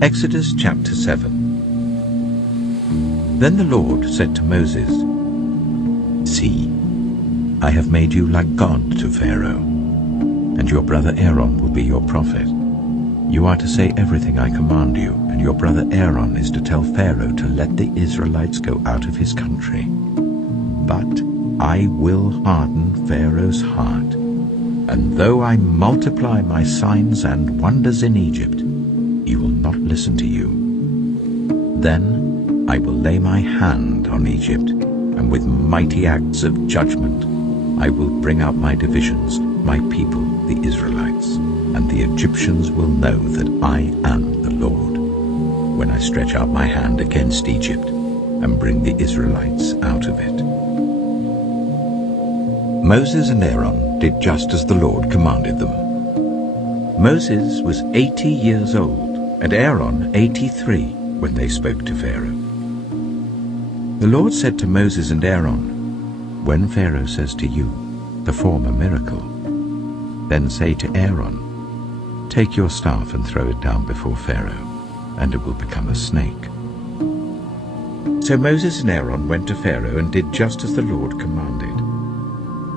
Exodus chapter 7. Then the Lord said to Moses, "See, I have made you like God to Pharaoh, and your brother Aaron will be your prophet. You are to say everything I command you, and your brother Aaron is to tell Pharaoh to let the Israelites go out of his country. But I will harden Pharaoh's heart, and though I multiply my signs and wonders in Egypt, he will not listen to you. Then I will lay my hand on Egypt, and with mighty acts of judgment I will bring out my divisions, my people, the Israelites, and the Egyptians will know that I am the Lord, when I stretch out my hand against Egypt and bring the Israelites out of it." Moses and Aaron did just as the Lord commanded them. Moses was 80 years old, and Aaron 83 when they spoke to Pharaoh. The Lord said to Moses and Aaron, "When Pharaoh says to you, 'Perform a miracle,' then say to Aaron, 'Take your staff and throw it down before Pharaoh, and it will become a snake.'" So Moses and Aaron went to Pharaoh and did just as the Lord commanded.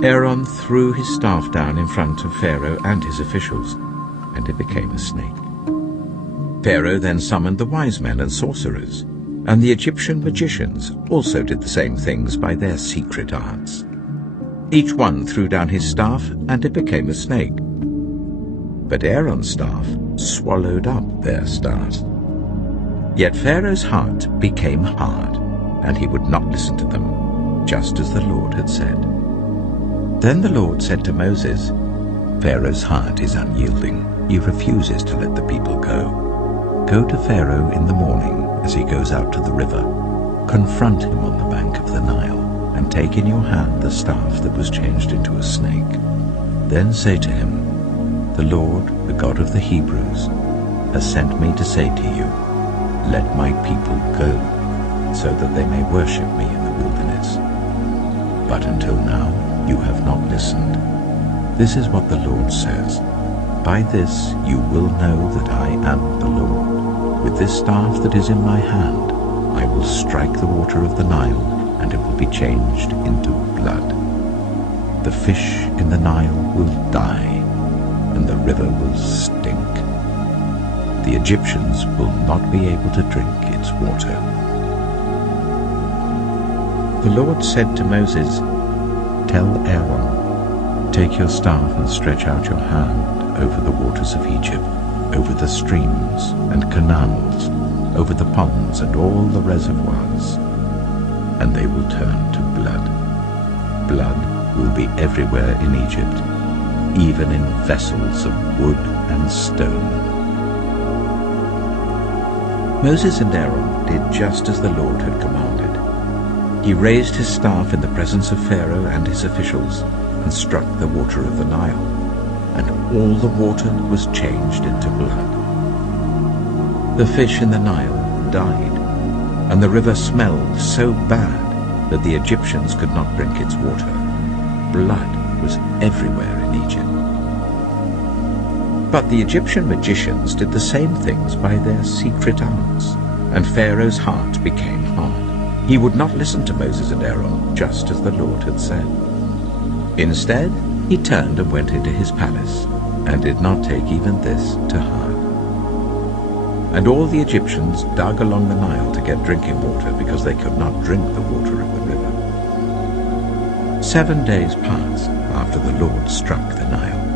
Aaron threw his staff down in front of Pharaoh and his officials, and it became a snake. Pharaoh then summoned the wise men and sorcerers, and the Egyptian magicians also did the same things by their secret arts. Each one threw down his staff, and it became a snake. But Aaron's staff swallowed up their staffs. Yet Pharaoh's heart became hard, and he would not listen to them, just as the Lord had said. Then the Lord said to Moses, "Pharaoh's heart is unyielding. He refuses to let the people go. Go to Pharaoh in the morning as he goes out to the river. Confront him on the bank of the Nile, and take in your hand the staff that was changed into a snake. Then say to him, 'The Lord, the God of the Hebrews, has sent me to say to you, let my people go, so that they may worship me in the wilderness. But until now you have not listened. This is what the Lord says. By this you will know that I am the Lord. With this staff that is in my hand, I will strike the water of the Nile, and it will be changed into blood. The fish in the Nile will die, and the river will stink. The Egyptians will not be able to drink its water." The Lord said to Moses, "Tell Aaron, take your staff and stretch out your hand over the waters of Egypt, over the streams and canals, over the ponds and all the reservoirs, and they will turn to blood. Blood will be everywhere in Egypt, even in vessels of wood and stone." Moses and Aaron did just as the Lord had commanded. He raised his staff in the presence of Pharaoh and his officials and struck the water of the Nile, and all the water was changed into blood. The fish in the Nile died, and the river smelled so bad that the Egyptians could not drink its water. Blood was everywhere in Egypt. But the Egyptian magicians did the same things by their secret arts, and Pharaoh's heart became hard. He would not listen to Moses and Aaron, just as the Lord had said. Instead, he turned and went into his palace, and did not take even this to heart. And all the Egyptians dug along the Nile to get drinking water, because they could not drink the water of the river. 7 days passed after the Lord struck the Nile.